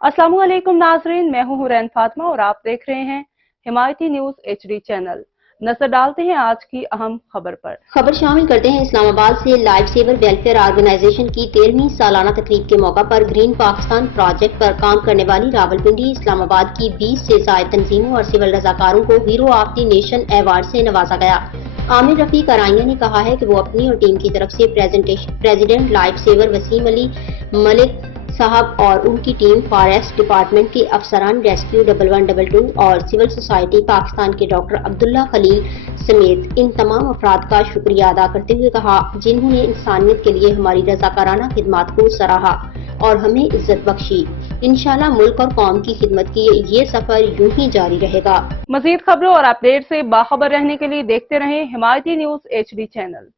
अस्सलाम वालेकुम नाजरीन, मैं हूं हुरैन फातिमा और आप देख रहे हैं हिमायती न्यूज HD चैनल। नजर डालते हैं आज की अहम खबर पर। खबर शामिल करते हैं इस्लामाबाद से। लाइफ सेवर वेलफेयर ऑर्गेनाइजेशन की 13वीं सालाना तकरीब के मौका पर ग्रीन पाकिस्तान प्रोजेक्ट पर काम करने वाली रावलपिंडी इस्लामाबाद की 20 से ज़ायद तंजीमों और सिविल रजाकारों को hero of the nation award से नवाजा गया। आमिर रफीक अराइया ने कहा है कि वो अपनी और टीम की तरफ से president life saver Waseem Ali Malik साहब और उनकी टीम, फॉरेस्ट डिपार्टमेंट के अफसरान, रेस्क्यू 1112 और सिविल सोसाइटी पाकिस्तान के डॉक्टर अब्दुल्ला खलील समेत इन तमाम अफराद का शुक्रिया अदा करते हुए कहा, जिन्होंने इंसानियत के लिए हमारी रजाकाराना खिदमत को सराहा और हमें इज्जत बख्शी। इंशाल्लाह मुल्क और कौम की खिदमत की ये सफर यूं ही जारी रहेगा। मजीद खबरों और अपडेट से बाखबर रहने के लिए देखते रहें हिमायती न्यूज HD चैनल।